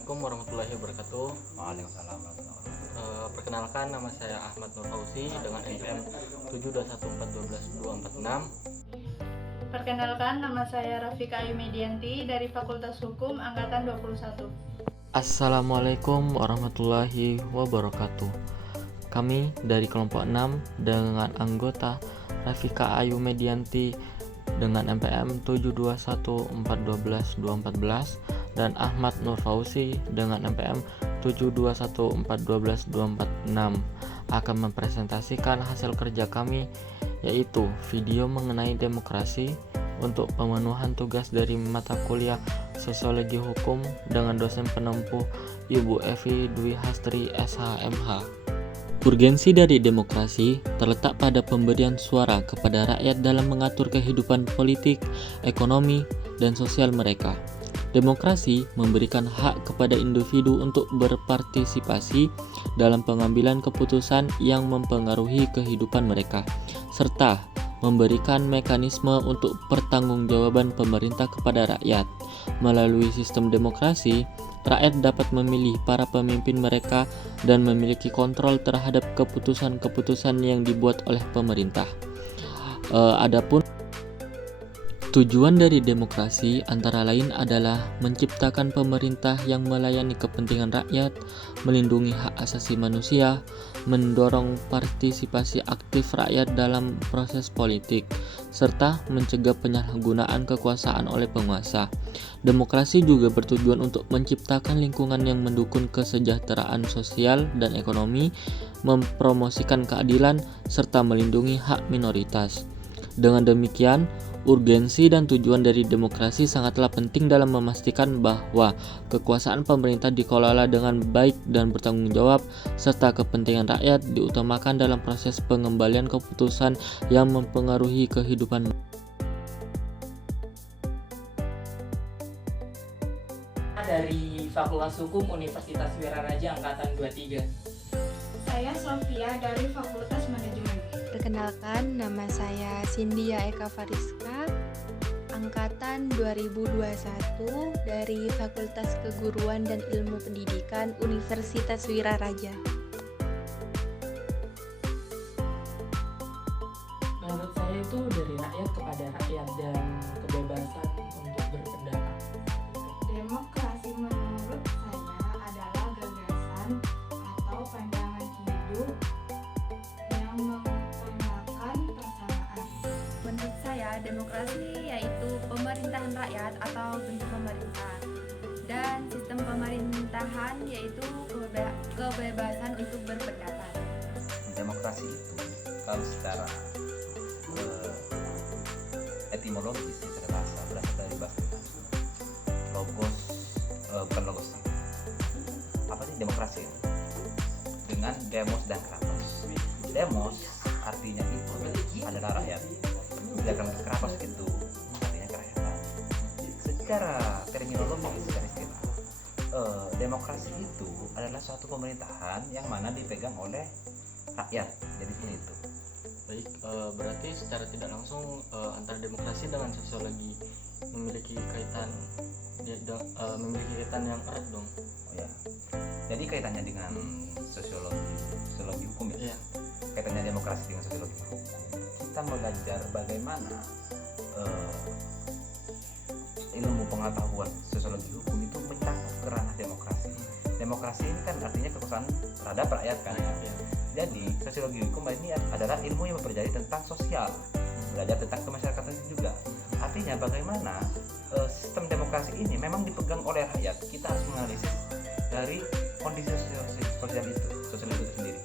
Assalamualaikum warahmatullahi wabarakatuh. Waalaikumsalam warahmatullahi wabarakatuh. Perkenalkan, nama saya Ahmad Nur Fauzi dengan NPM 721412246. Perkenalkan, nama saya Rafika Ayu Medianti dari Fakultas Hukum Angkatan 21. Assalamualaikum warahmatullahi wabarakatuh. Kami dari kelompok 6 dengan anggota Rafika Ayu Medianti dengan NPM 721412214 dan Ahmad Nur Fauzi dengan NPM 721412246 akan mempresentasikan hasil kerja kami, yaitu video mengenai demokrasi untuk pemenuhan tugas dari mata kuliah Sosiologi Hukum dengan dosen penempuh Ibu Evi Dwi Hastri SHMH. Urgensi dari demokrasi terletak pada pemberian suara kepada rakyat dalam mengatur kehidupan politik, ekonomi, dan sosial mereka. Demokrasi memberikan hak kepada individu untuk berpartisipasi dalam pengambilan keputusan yang mempengaruhi kehidupan mereka, serta memberikan mekanisme untuk pertanggungjawaban pemerintah kepada rakyat. Melalui sistem demokrasi, rakyat dapat memilih para pemimpin mereka dan memiliki kontrol terhadap keputusan-keputusan yang dibuat oleh pemerintah. Adapun tujuan dari demokrasi antara lain adalah menciptakan pemerintah yang melayani kepentingan rakyat, melindungi hak asasi manusia, mendorong partisipasi aktif rakyat dalam proses politik, serta mencegah penyalahgunaan kekuasaan oleh penguasa. Demokrasi juga bertujuan untuk menciptakan lingkungan yang mendukung kesejahteraan sosial dan ekonomi, mempromosikan keadilan, serta melindungi hak minoritas. Dengan demikian, urgensi dan tujuan dari demokrasi sangatlah penting dalam memastikan bahwa kekuasaan pemerintah dikelola dengan baik dan bertanggung jawab, serta kepentingan rakyat diutamakan dalam proses pengembalian keputusan yang mempengaruhi kehidupan. Dari Fakultas Hukum Universitas Wiraraja Angkatan 23. Saya Sofia dari Fakultas Manajemen. Perkenalkan, nama saya Cyndia Eka Fariska, Angkatan 2021 dari Fakultas Keguruan dan Ilmu Pendidikan Universitas Wiraraja. Menurut saya itu dari rakyat kepada rakyat dan kebebasan untuk berpendapat. Demokrasi menurut saya adalah gagasan atau pandangan hidup yang mengutamakan persamaan. Menurut saya, demokrasi yaitu pemerintahan rakyat atau bentuk pemerintah, dan sistem pemerintahan yaitu kebebasan untuk berpendapat. Demokrasi itu kalau secara etimologis secara bahasa berasal dari bahasa logos, bukan logos sih. Apa sih demokrasi ini? Dengan demos dan kratos. Demos artinya itu adalah rakyat, sedangkan kratos itu artinya kerakyatan. Secara terminologi, secara istilah, demokrasi itu adalah suatu pemerintahan yang mana dipegang oleh rakyat. Jadi sini itu. Baik, berarti secara tidak langsung antara demokrasi dengan sosiologi memiliki kaitan yang erat dong. Oh ya. Jadi kaitannya dengan sosiologi hukum ya. Iya. Kaitannya demokrasi dengan sosiologi hukum. Kita belajar bagaimana ilmu pengetahuan sosiologi hukum itu mencakup ke ranah demokrasi. Demokrasi ini kan artinya kekuasaan terhadap rakyat kan. Iya. Jadi sosiologi hukum ini adalah ilmu yang mempelajari tentang sosial, belajar tentang kemasyarakatan juga. Artinya bagaimana sistem demokrasi ini memang dipegang oleh rakyat. Kita harus menganalisis dari kondisi sosial itu sendiri.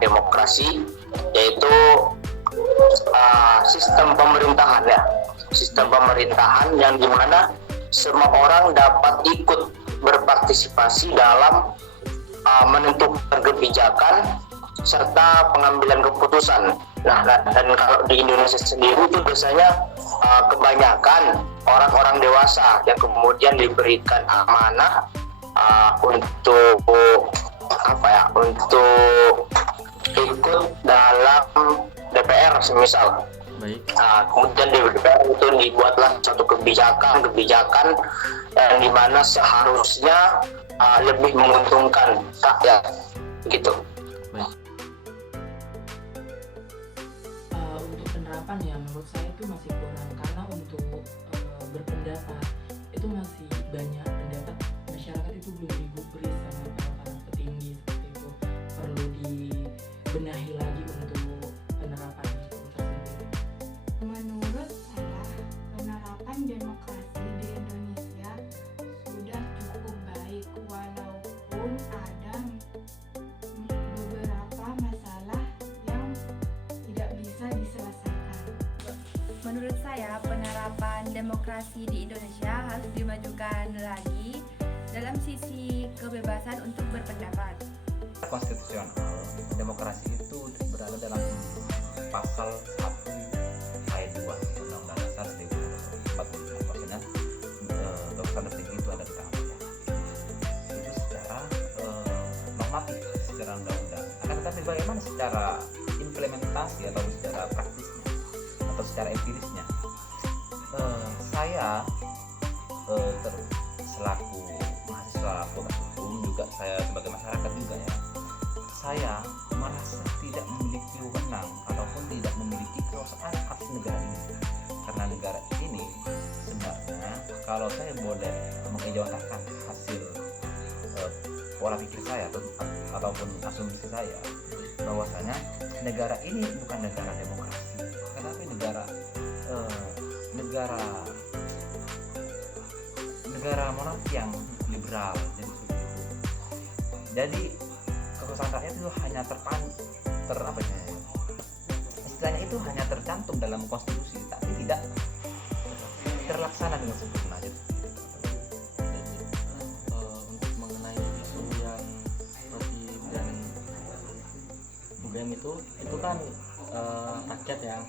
Demokrasi yaitu sistem pemerintahan ya, sistem pemerintahan yang dimana semua orang dapat ikut berpartisipasi dalam menentukan kebijakan serta pengambilan keputusan. Nah, dan kalau di Indonesia sendiri itu biasanya kebanyakan orang-orang dewasa yang kemudian diberikan amanah untuk untuk ikut dalam DPR semisal. Baik. Kemudian di DPR itu dibuatlah suatu kebijakan yang dimana seharusnya lebih menguntungkan rakyat gitu. Baik. Untuk penerapan ya menurut saya itu masih kurang, karena untuk berpendapat itu masih banyak pendapat masyarakat itu belum digubris sama para petinggi, seperti itu perlu dibenahi lagi untuk penerapan itu tersendiri. Menurut saya, penerapan demokrasi di Indonesia sudah cukup baik, walaupun ada beberapa masalah yang tidak bisa diselesaikan. Menurut saya, penerapan demokrasi di Indonesia harus dimajukan lagi dalam sisi kebebasan untuk berpendapat. Konstitusional, demokrasi itu berada dalam pasal 1 ayat 2 Undang-Undang Dasar 1945. Maksudnya kekuasaan tertinggi itu ada di tangan rakyat. Itu secara normatif, secara undang-undang. Akan tetapi bagaimana secara implementasi atau secara praktisnya atau secara empirisnya? Saya selaku mahasiswa fakultas hukum, juga saya sebagai masyarakat juga ya, saya merasa tidak memiliki wewenang ataupun tidak memiliki kekuasaan atas negara ini, karena negara ini sebenarnya kalau saya boleh mengejawantahkan hasil pola pikir saya ataupun asumsi saya, bahwasanya negara ini bukan negara demokrasi, tetapi negara monarki yang liberal. Jadi kekuasaan rakyat itu hanya istilahnya itu hanya tercantum dalam konstitusi, tapi tidak terlaksana dengan sempurna. Untuk mengenai isu yang seperti dan UGM itu kan rakyat yang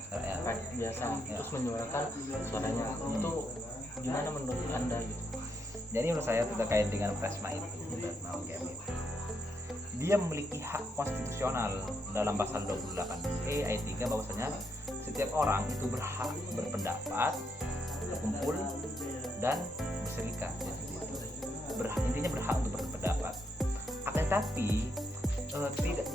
rakyat biasa terus menyuarakan suaranya, itu gimana menurut Anda gitu? Jadi menurut saya terkait dengan Presma itu, UGM itu, dia memiliki hak konstitusional dalam pasal 28E ayat 3 bahwasanya setiap orang itu berhak berpendapat, berkumpul dan berserikat. Intinya berhak untuk berpendapat. Akan tetapi tidak,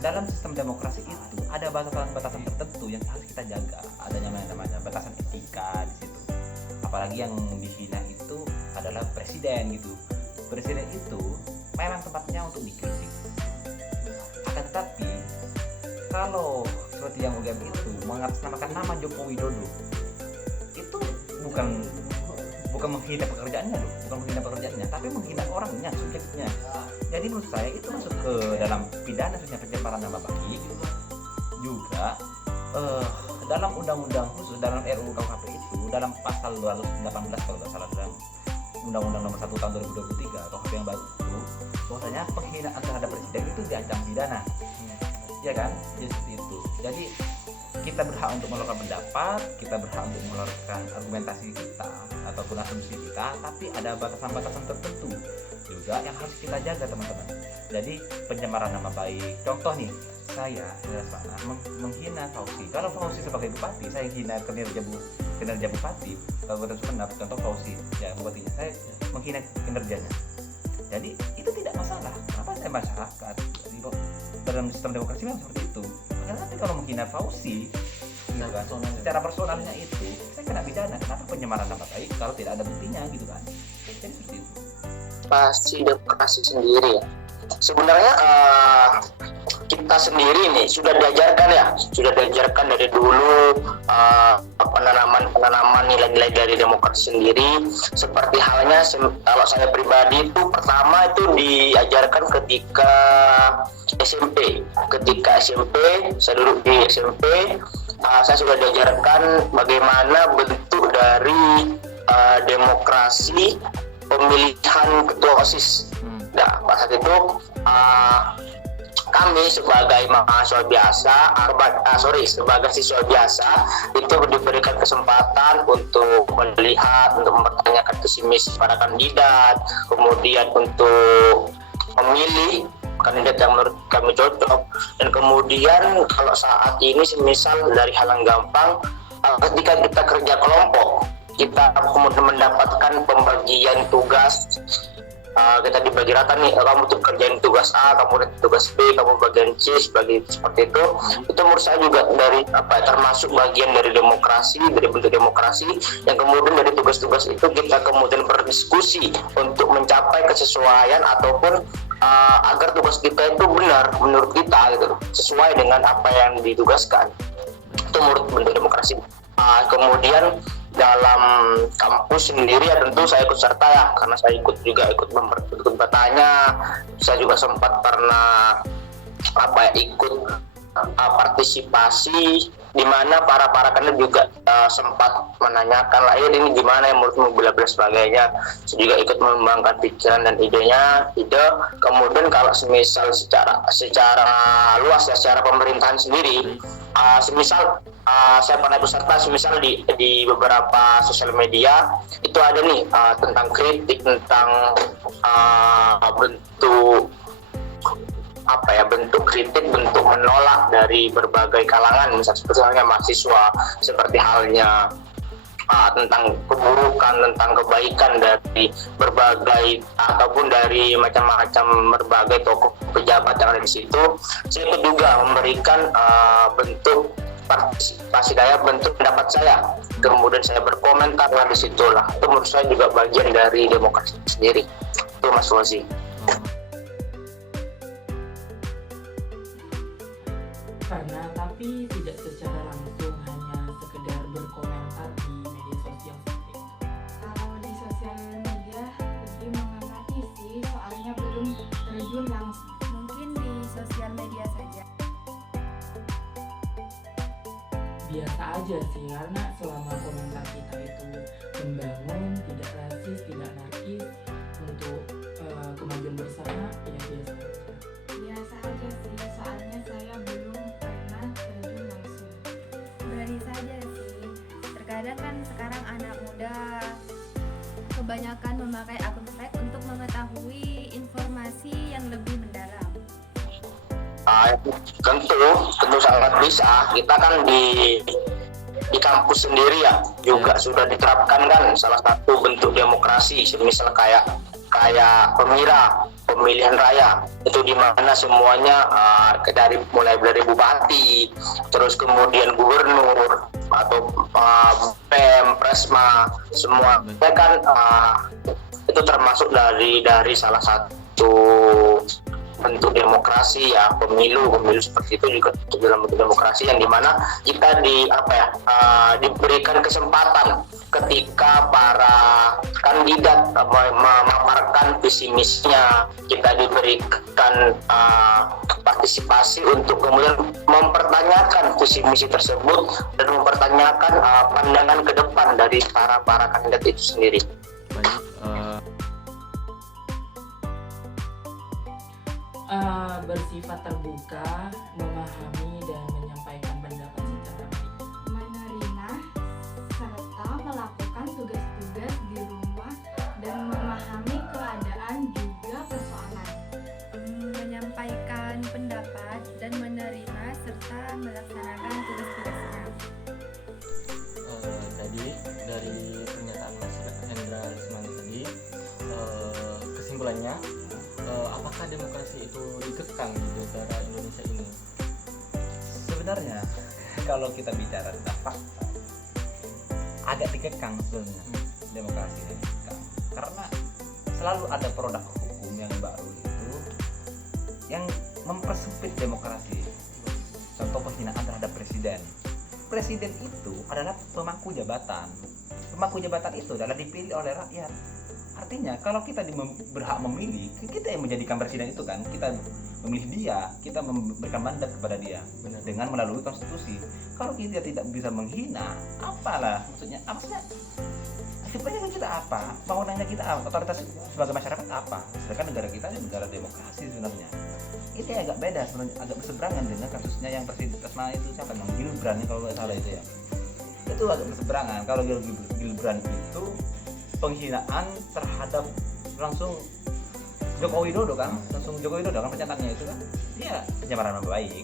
dalam sistem demokrasi itu ada batasan-batasan tertentu yang harus kita jaga. Adanya namanya batasan etika di situ. Apalagi yang dihina itu adalah presiden gitu. Presiden itu memang tempatnya untuk dikritik. Akan tetapi kalau seperti yang UGM itu mengatasnamakan nama Joko Widodo, itu bukan menghina pekerjaannya loh, bukan menghina pekerjaannya, tapi menghina orangnya, subjeknya. Jadi menurut saya itu masuk ke dalam pidana, sebenarnya pencemaran nama baik. Juga dalam undang-undang khusus, dalam RUU KUHP itu, dalam pasal 218 kalau tidak salah, dalam Undang-Undang Nomor 1 Tahun 2023 KUHP yang baru itu, bahwasanya penghinaan terhadap presiden itu diancam pidana. Ya kan? Jadi seperti itu. Jadi kita berhak untuk mengeluarkan pendapat, kita berhak untuk mengeluarkan argumentasi kita ataupun asumsi kita, tapi ada batasan-batasan tertentu juga yang harus kita jaga, teman-teman. Jadi pencemaran nama baik, contoh nih, saya menghina Fauzi. Kalau Fauzi sebagai bupati, saya hina kinerja bupati Kabupaten Sumeneb, contoh Fauzi ya bupatinya, saya menghina kinerjanya. Jadi itu tidak masalah. Apa saya masyarakat? Jadi dalam sistem demokrasi memang seperti itu. Karena nanti kalau menghina Fauzi, gitu kan, secara personalnya itu saya kena pidana. Kenapa pencemaran nama baik kalau tidak ada buktinya, gitu kan? Jadi seperti itu. Pasti demokrasi sendiri ya. Sebenarnya kita sendiri nih sudah diajarkan dari dulu penanaman nilai-nilai dari demokrasi sendiri. Seperti halnya kalau saya pribadi itu pertama itu diajarkan ketika SMP. Saya duduk di SMP, saya sudah diajarkan bagaimana bentuk dari demokrasi pemilihan ketua OSIS. Nah, pada saat itu kami sebagai mahasiswa biasa, sebagai siswa biasa itu diberikan kesempatan untuk melihat, untuk mempertanyakan visi misi para kandidat, kemudian untuk memilih kandidat yang menurut kami cocok, dan kemudian kalau saat ini semisal dari hal yang gampang, ketika kita kerja kelompok, kita kemudian mendapatkan pembagian tugas kita dibagi rata nih, kamu tuh kerjain tugas A, kamu tugas B, kamu bagian C, seperti itu menurut saya juga dari termasuk bagian dari demokrasi, dari bentuk demokrasi, yang kemudian dari tugas-tugas itu kita kemudian berdiskusi untuk mencapai kesesuaian ataupun agar tugas kita itu benar menurut kita gitu, sesuai dengan apa yang ditugaskan. Itu menurut bentuk demokrasi. Kemudian dalam kampus sendiri ya tentu saya ikut serta ya, karena saya ikut bertanya. Saya juga sempat pernah ikut partisipasi di mana para kandidat juga sempat menanyakan lah ini gimana ya menurutmu bla sebagainya. Saya juga ikut mengembangkan pikiran dan ide. Kemudian kalau semisal secara luas ya, secara pemerintahan sendiri, semisal saya pernah berserta semisal di beberapa sosial media itu ada nih tentang kritik tentang bentuk kritik, bentuk menolak dari berbagai kalangan, misalnya mahasiswa, seperti halnya tentang keburukan, tentang kebaikan dari berbagai ataupun dari macam-macam berbagai tokoh pejabat yang ada di situ. Saya juga memberikan bentuk partisipasi saya, bentuk pendapat saya, kemudian saya berkomentar di situlah. Itu menurut saya juga bagian dari demokrasi sendiri. Itu Mas Wazi. Karena tapi tidak secara langsung, hanya sekedar berkomentar di media sosial seperti itu. Kalau di sosial media lebih mengamati sih, soalnya belum terjun langsung. Mungkin di sosial media saja. Biasa aja sih, karena selama komentar kita itu membangun, tidak rasis, tidak anarkis, untuk kemajuan bersama, ya biasa aja. Biasa aja sih, soalnya saya belum pernah terjun langsung. Berani saja sih. Terkadang kan sekarang anak muda kebanyakan memakai akun fake untuk mengetahui informasi yang lebih mendalam. Tentu sangat bisa. Kita kan di kampus sendiri ya juga sudah diterapkan kan salah satu bentuk demokrasi, semisal kayak pemilihan raya itu di mana semuanya mulai dari bupati, terus kemudian gubernur atau PM, Presma, semua kan itu termasuk dari salah satu bentuk demokrasi ya, pemilu seperti itu juga dalam bentuk demokrasi, yang dimana kita diberikan kesempatan ketika para kandidat memaparkan visi misinya, kita diberikan partisipasi untuk kemudian mempertanyakan visi misi tersebut dan mempertanyakan pandangan ke depan dari para kandidat itu sendiri. Bersifat terbuka, memahami dan menyampaikan pendapat secara baik, Menerima serta melakukan tugas-tugas di rumah dan memahami keadaan juga persoalan. Menyampaikan pendapat dan menerima serta melaksanakan tugas-tugasnya. Tadi dari pernyataan Mas Hendra Lismani tadi, kesimpulannya apakah demokrasi itu dikekang di negara Indonesia ini? Sebenarnya kalau kita bicara tentang fakta, agak dikekang sebenarnya demokrasi ini dikekang. Karena selalu ada produk hukum yang baru itu yang mempersempit demokrasi. Contoh penghinaan terhadap presiden. Presiden itu adalah pemangku jabatan. Pemangku jabatan itu adalah dipilih oleh rakyat. Artinya kalau kita berhak memilih, kita yang menjadikan presiden itu kan, kita memilih dia, kita memberikan mandat kepada dia. Benar. Dengan melalui konstitusi. Kalau kita tidak bisa menghina, apalah maksudnya sebenarnya kita apa? Bangunannya kita apa? Otoritas sebagai masyarakat apa? Sedangkan negara kita ini negara demokrasi sebenarnya. Ini agak beda sebenarnya, agak berseberangan dengan kasusnya yang presiden itu siapa? Yang Gibran kalau nggak salah itu ya. Itu agak berseberangan. Kalau Gibran itu penghinaan terhadap langsung Joko Widodo kan, pernyataannya itu kan dia pencemaran nama baik.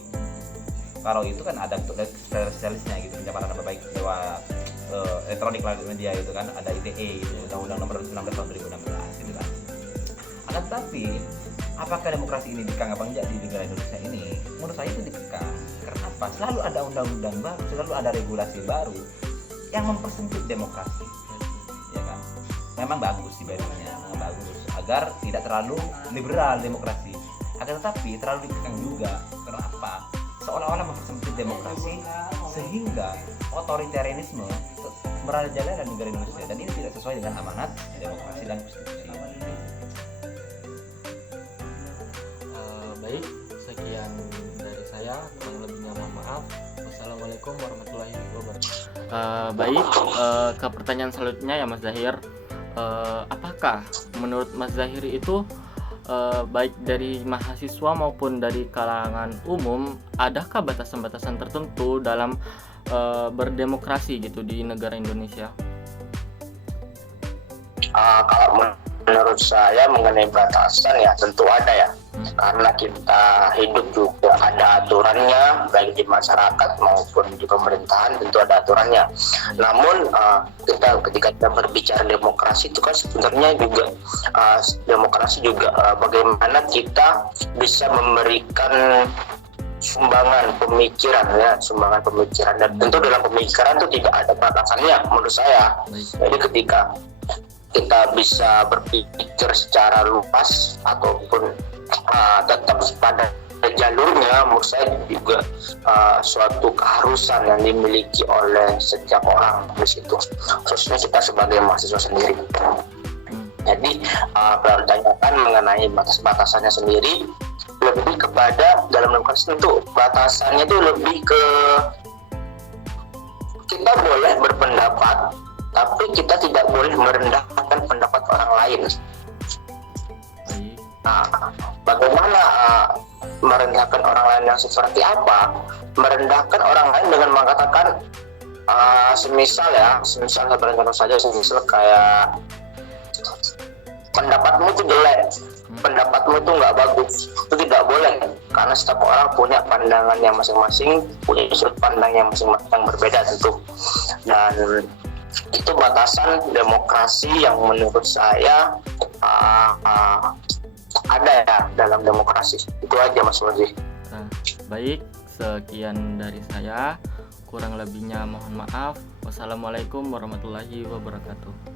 Kalau itu kan ada bentuk spesialisnya gitu, pencemaran nama baik lewat elektronik media itu kan, ada ITE itu, Undang-Undang Nomor 16 Tahun 2016 gitu kan. Nah, tapi apakah demokrasi ini dikekang apa enggak di negara Indonesia ini? Menurut saya itu dikekang. Karena apa? Selalu ada undang-undang baru, selalu ada regulasi baru yang mempersempit demokrasi. Ya kan? Memang bagus sebenarnya, memang bagus agar tidak terlalu liberal demokrasi. Akan tetapi terlalu dikekang juga. Karena apa? Seolah-olah mempersempit demokrasi sehingga otoritarianisme merajalela di negara Indonesia, dan ini tidak sesuai dengan amanat demokrasi dan konstitusi. Baik, sekian dari saya, kurang lebihnya mohon maaf. Wassalamualaikum warahmatullahi wabarakatuh. Baik, ke pertanyaan selanjutnya ya Mas Zahir. Apakah menurut Mas Zahir itu baik dari mahasiswa maupun dari kalangan umum, adakah batasan-batasan tertentu dalam berdemokrasi gitu di negara Indonesia? Kalau menurut saya mengenai batasan ya tentu ada ya, karena kita hidup juga ada aturannya, baik di masyarakat maupun di pemerintahan tentu ada aturannya. Namun ketika kita berbicara demokrasi itu kan sebenarnya juga demokrasi juga bagaimana kita bisa memberikan sumbangan pemikiran dan tentu dalam pemikiran itu tidak ada batasannya menurut saya. Jadi ketika kita bisa berpikir secara luas ataupun tetap pada jalurnya, menurut saya juga suatu keharusan yang dimiliki oleh setiap orang di situ, khususnya kita sebagai mahasiswa sendiri. Jadi kalau ditanyakan mengenai batas-batasannya sendiri, lebih kepada dalam demokrasi itu batasannya itu lebih ke kita boleh berpendapat, tapi kita tidak boleh merendahkan pendapat orang lain. Nah, bagaimana merendahkan orang lain yang seperti apa? Merendahkan orang lain dengan mengatakan semisal saya berikan saja, semisal kayak pendapatmu itu jelek, pendapatmu itu nggak bagus, itu tidak boleh, karena setiap orang punya pandangannya masing-masing, punya sudut pandang yang masing-masing yang berbeda tentu. Dan itu batasan demokrasi yang menurut saya ada ya dalam demokrasi. Itu aja Mas Wazi. Baik, sekian dari saya, kurang lebihnya mohon maaf. Wassalamualaikum warahmatullahi wabarakatuh.